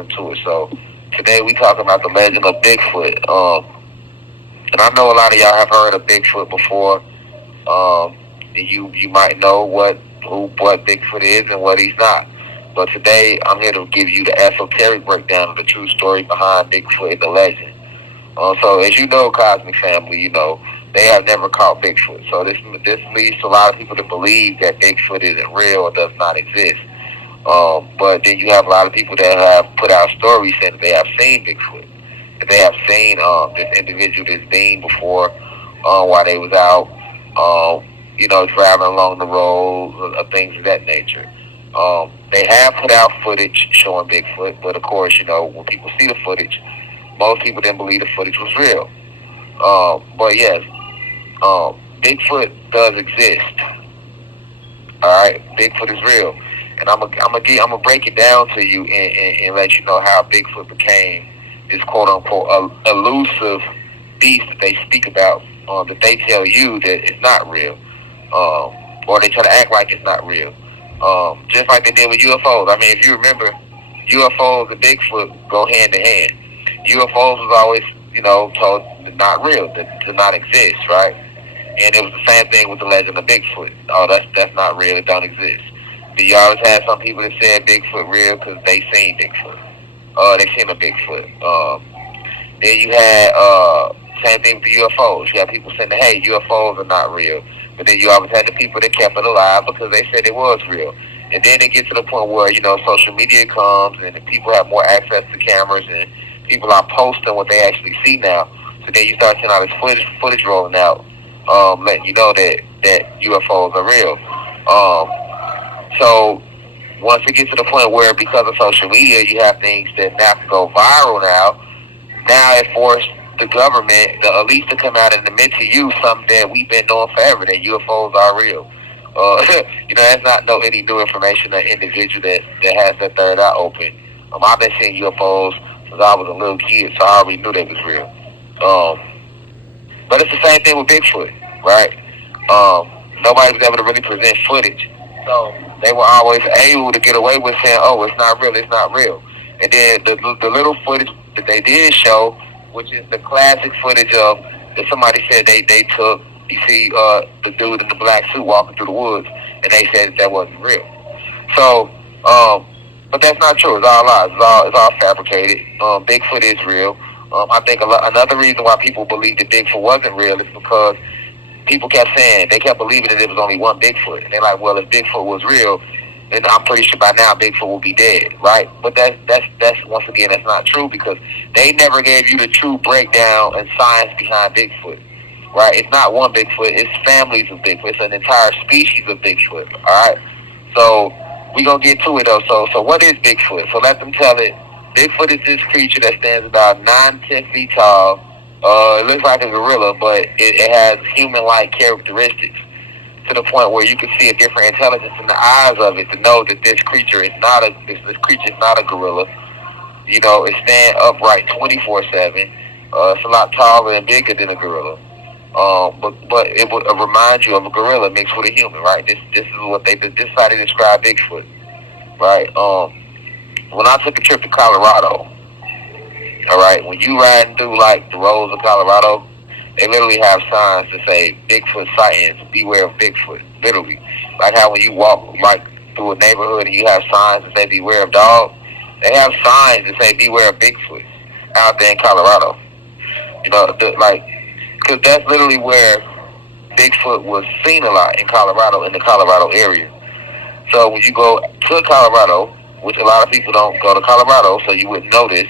into it. So today we talking about the legend of Bigfoot. And I know a lot of y'all have heard of Bigfoot before. You might know what Bigfoot is and what he's not. But today I'm here to give you the esoteric breakdown of the true story behind Bigfoot and the legend. So as you know, Cosmic Family, they have never caught Bigfoot. So this leads to a lot of people to believe that Bigfoot isn't real or does not exist. But then you have a lot of people that have put out stories saying that they have seen Bigfoot, that they have seen this individual, this being before, while they was out, traveling along the road, things of that nature. They have put out footage showing Bigfoot, but of course, when people see the footage, most people didn't believe the footage was real. But yes, Bigfoot does exist. All right, Bigfoot is real, and I'm gonna break it down to you and let you know how Bigfoot became this quote unquote elusive beast that they speak about, that they tell you that it's not real, or they try to act like it's not real, just like they did with UFOs. I mean, if you remember, UFOs and Bigfoot go hand in hand. UFOs was always, told not real, to not exist, right? And it was the same thing with the legend of Bigfoot. Oh, that's not real. It don't exist. But you always had some people that said Bigfoot real because they seen Bigfoot. They seen a Bigfoot. Then you had same thing with the UFOs. You had people saying, hey, UFOs are not real. But then you always had the people that kept it alive because they said it was real. And then it gets to the point where, social media comes and people have more access to cameras and people are posting what they actually see now. So then you start seeing all this footage rolling out, letting you know that UFOs are real. So once it gets to the point where because of social media, you have things that now can go viral now it forced the government, the elites, to come out and admit to you something that we've been knowing forever, that UFOs are real. That's not any new information. An individual that has that third eye open. I've been seeing UFOs since I was a little kid, so I already knew they was real. But it's the same thing with Bigfoot, right? Nobody was able to really present footage, so they were always able to get away with saying, "Oh, it's not real, it's not real." And then the little footage that they did show, which is the classic footage of that somebody said they took. You see the dude in the black suit walking through the woods, and they said that wasn't real. So, but that's not true. It's all lies. It's all fabricated. Bigfoot is real. I think another reason why people believe that Bigfoot wasn't real is because people kept saying, they kept believing that there was only one Bigfoot. And they're like, well, if Bigfoot was real, then I'm pretty sure by now Bigfoot will be dead, right? But that's once again, that's not true because they never gave you the true breakdown and science behind Bigfoot, right? It's not one Bigfoot, it's families of Bigfoot. It's an entire species of Bigfoot, all right? So we gonna get to it though. So what is Bigfoot? So let them tell it. Bigfoot is this creature that stands about 9-10 feet tall. It looks like a gorilla, but it has human-like characteristics to the point where you can see a different intelligence in the eyes of it to know that this creature is not a gorilla. It stands upright 24/7. It's a lot taller and bigger than a gorilla. But it would remind you of a gorilla mixed with a human, right? This is what this is how they describe Bigfoot, right? When I took a trip to Colorado, all right, when you riding through like the roads of Colorado, they literally have signs that say Bigfoot sightings, beware of Bigfoot. Literally, like how when you walk like through a neighborhood and you have signs that say beware of dogs, they have signs that say beware of Bigfoot out there in Colorado. Because that's literally where Bigfoot was seen a lot in Colorado, in the Colorado area. So when you go to Colorado, which a lot of people don't go to Colorado, so you wouldn't notice.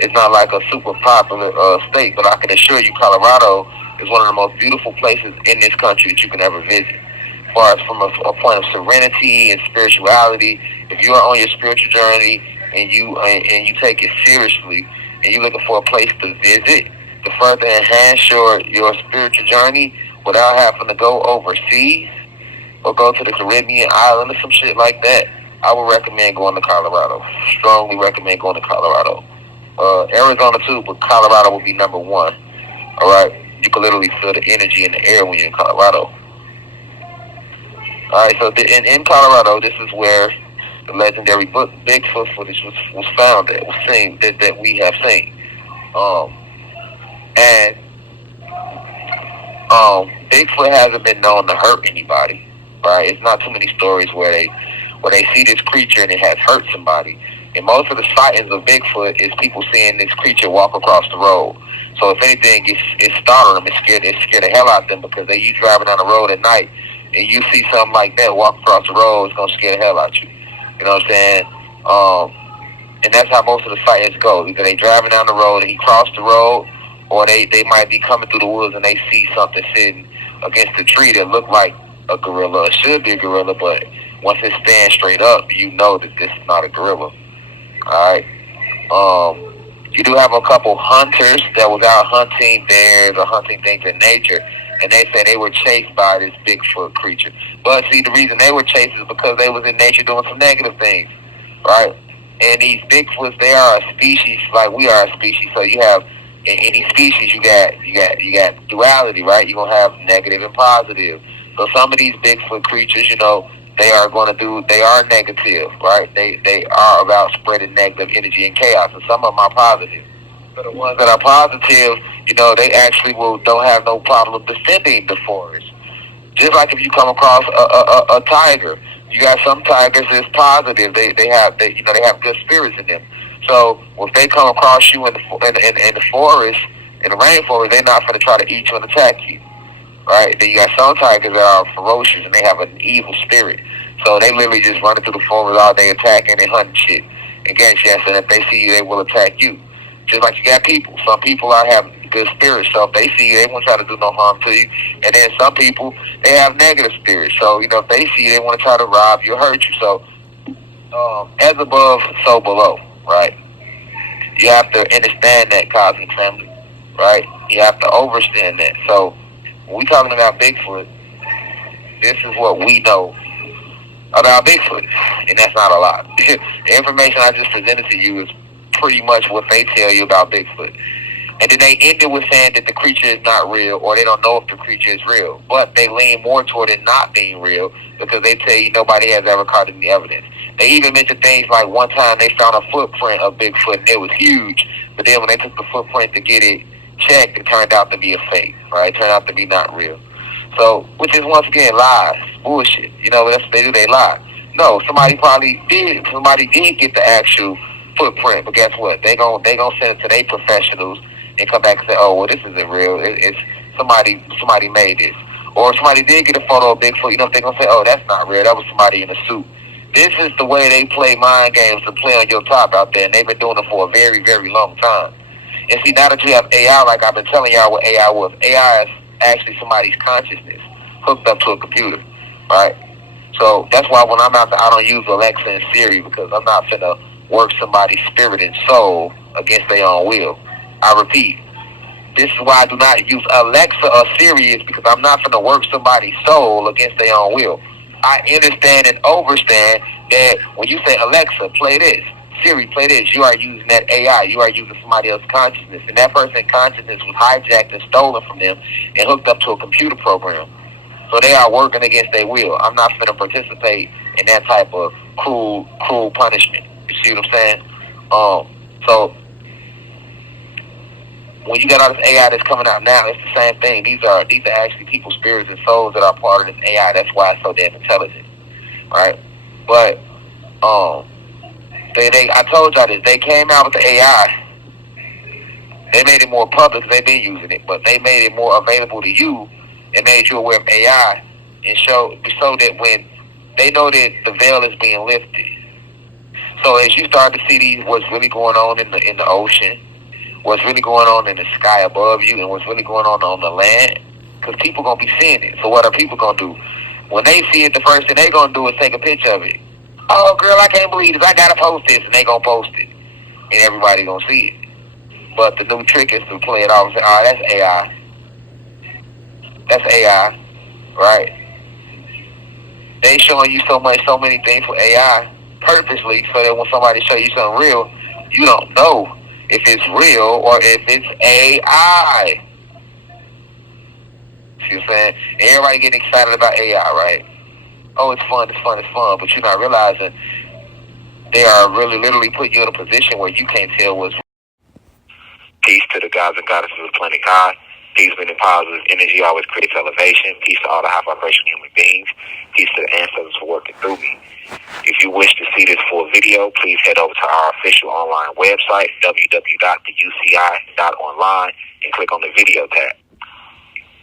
It's not like a super popular state, but I can assure you Colorado is one of the most beautiful places in this country that you can ever visit. As far as from a point of serenity and spirituality, if you are on your spiritual journey and you take it seriously and you're looking for a place to visit to further enhance your spiritual journey without having to go overseas or go to the Caribbean island or some shit like that, I would recommend going to Colorado. Strongly recommend going to Colorado. Arizona too, but Colorado will be number one. All right, you can literally feel the energy in the air when you're in Colorado. All right, so in Colorado, this is where the legendary book Bigfoot footage was found at, was seen, that we have seen. And Bigfoot hasn't been known to hurt anybody, right? It's not too many stories where they see this creature and it has hurt somebody. And most of the sightings of Bigfoot is people seeing this creature walk across the road. So if anything, it's startling them. It scared the hell out of them, because you driving down the road at night and you see something like that walk across the road, it's gonna scare the hell out you. You know what I'm saying? And that's how most of the sightings go. Either they driving down the road and he crossed the road, or they might be coming through the woods and they see something sitting against a tree that look like a gorilla. It should be a gorilla, but once it stands straight up, you know that this is not a gorilla. Alright? You do have a couple hunters that was out hunting bears or hunting things in nature, and they say they were chased by this Bigfoot creature. But see, the reason they were chased is because they was in nature doing some negative things, right? And these Bigfoots, they are a species like we are a species. So you have, in any species, you got duality, right? You're gonna have negative and positive. So some of these Bigfoot creatures, they are negative, right? They are about spreading negative energy and chaos, and some of them are positive. So the ones that are positive, they actually don't have no problem defending the forest. Just like if you come across a tiger, you got some tigers that's positive. They have good spirits in them. So if they come across you in the forest, in the rainforest, they're not going to try to eat you and attack you, right? Then you got some tigers that are ferocious and they have an evil spirit. So they literally just running through the forest all day, attacking and hunting shit against you. And if they see you, they will attack you. Just like you got people. Some people have good spirits, so if they see you, they won't try to do no harm to you. And then some people, they have negative spirits. So, if they see you, they want to try to rob you or hurt you. So, as above, so below, right? You have to understand that, cosmic family, right? You have to understand that. So, when we talking about Bigfoot, this is what we know about Bigfoot, and that's not a lot. The information I just presented to you is pretty much what they tell you about Bigfoot. And then they end it with saying that the creature is not real, or they don't know if the creature is real. But they lean more toward it not being real, because they tell you nobody has ever caught any evidence. They even mention things like one time they found a footprint of Bigfoot, and it was huge. But then when they took the footprint to get it checked, it turned out to be a fake, right? It turned out to be not real. So, which is once again lies, bullshit. That's what they do, they lie. No, somebody did get the actual footprint, but guess what? They gon' send it to their professionals and come back and say, oh, well, this isn't real. It's somebody made this. Or somebody did get a photo of Bigfoot, they're gonna say, oh, that's not real. That was somebody in a suit. This is the way they play mind games to play on your top out there, and they've been doing it for a very, very long time. And see, now that you have AI, like I've been telling y'all what AI was, AI is actually somebody's consciousness hooked up to a computer, right? So that's why when I'm out there, I don't use Alexa and Siri, because I'm not finna work somebody's spirit and soul against their own will. I repeat, this is why I do not use Alexa or Siri, is because I'm not finna work somebody's soul against their own will. I understand and overstand that when you say, Alexa, play this, Siri, play this, you are using that AI, you are using somebody else's consciousness, and that person's consciousness was hijacked and stolen from them and hooked up to a computer program. So they are working against their will. I'm not going to participate in that type of cruel punishment. You see what I'm saying? So when you got all this AI that's coming out now, it's the same thing. These are actually people's spirits and souls that are part of this AI. That's why it's so damn intelligent, right? But I told y'all this. They came out with the AI. They made it more public. They've been using it, but they made it more available to you and made you aware of AI, and so that when they know that the veil is being lifted. So as you start to see what's really going on in the ocean, what's really going on in the sky above you, and what's really going on the land, because people gonna be seeing it. So what are people gonna do? When they see it, the first thing they gonna do is take a picture of it. Oh, girl, I can't believe this. I gotta post this, and they gonna post it, and everybody gonna see it. But the new trick is to play it off and say, "Oh, that's AI. That's AI, right?" They showing you so many things for AI purposely, so that when somebody show you something real, you don't know if it's real or if it's AI. See what I'm saying? Everybody getting excited about AI, right? Oh, it's fun, but you're not realizing they are really literally putting you in a position where you can't tell what's. Peace to the gods and goddesses of planet God. Peace, meaning positive energy always creates elevation. Peace to all the high vibration human beings. Peace to the ancestors for working through me. If you wish to see this full video, please head over to our official online website, www.theuci.online, and click on the video tab.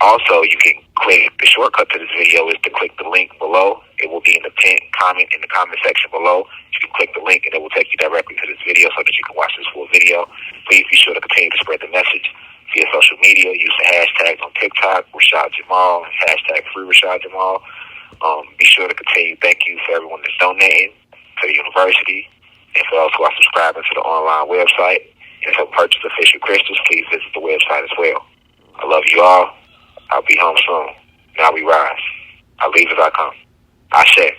Also, you can click, the shortcut to this video is to click the link below. It will be in the pinned comment in the comment section below. You can click the link and it will take you directly to this video so that you can watch this full video. Please be sure to continue to spread the message via social media. Use the hashtags on TikTok, Rashad Jamal, hashtag free Rashad Jamal. Be sure to continue. Thank you for everyone that's donating to the university and for those who are subscribing to the online website. And to purchase official crystals, please visit the website as well. I love you all. I'll be home soon. Now we rise. I leave as I come. Ashe.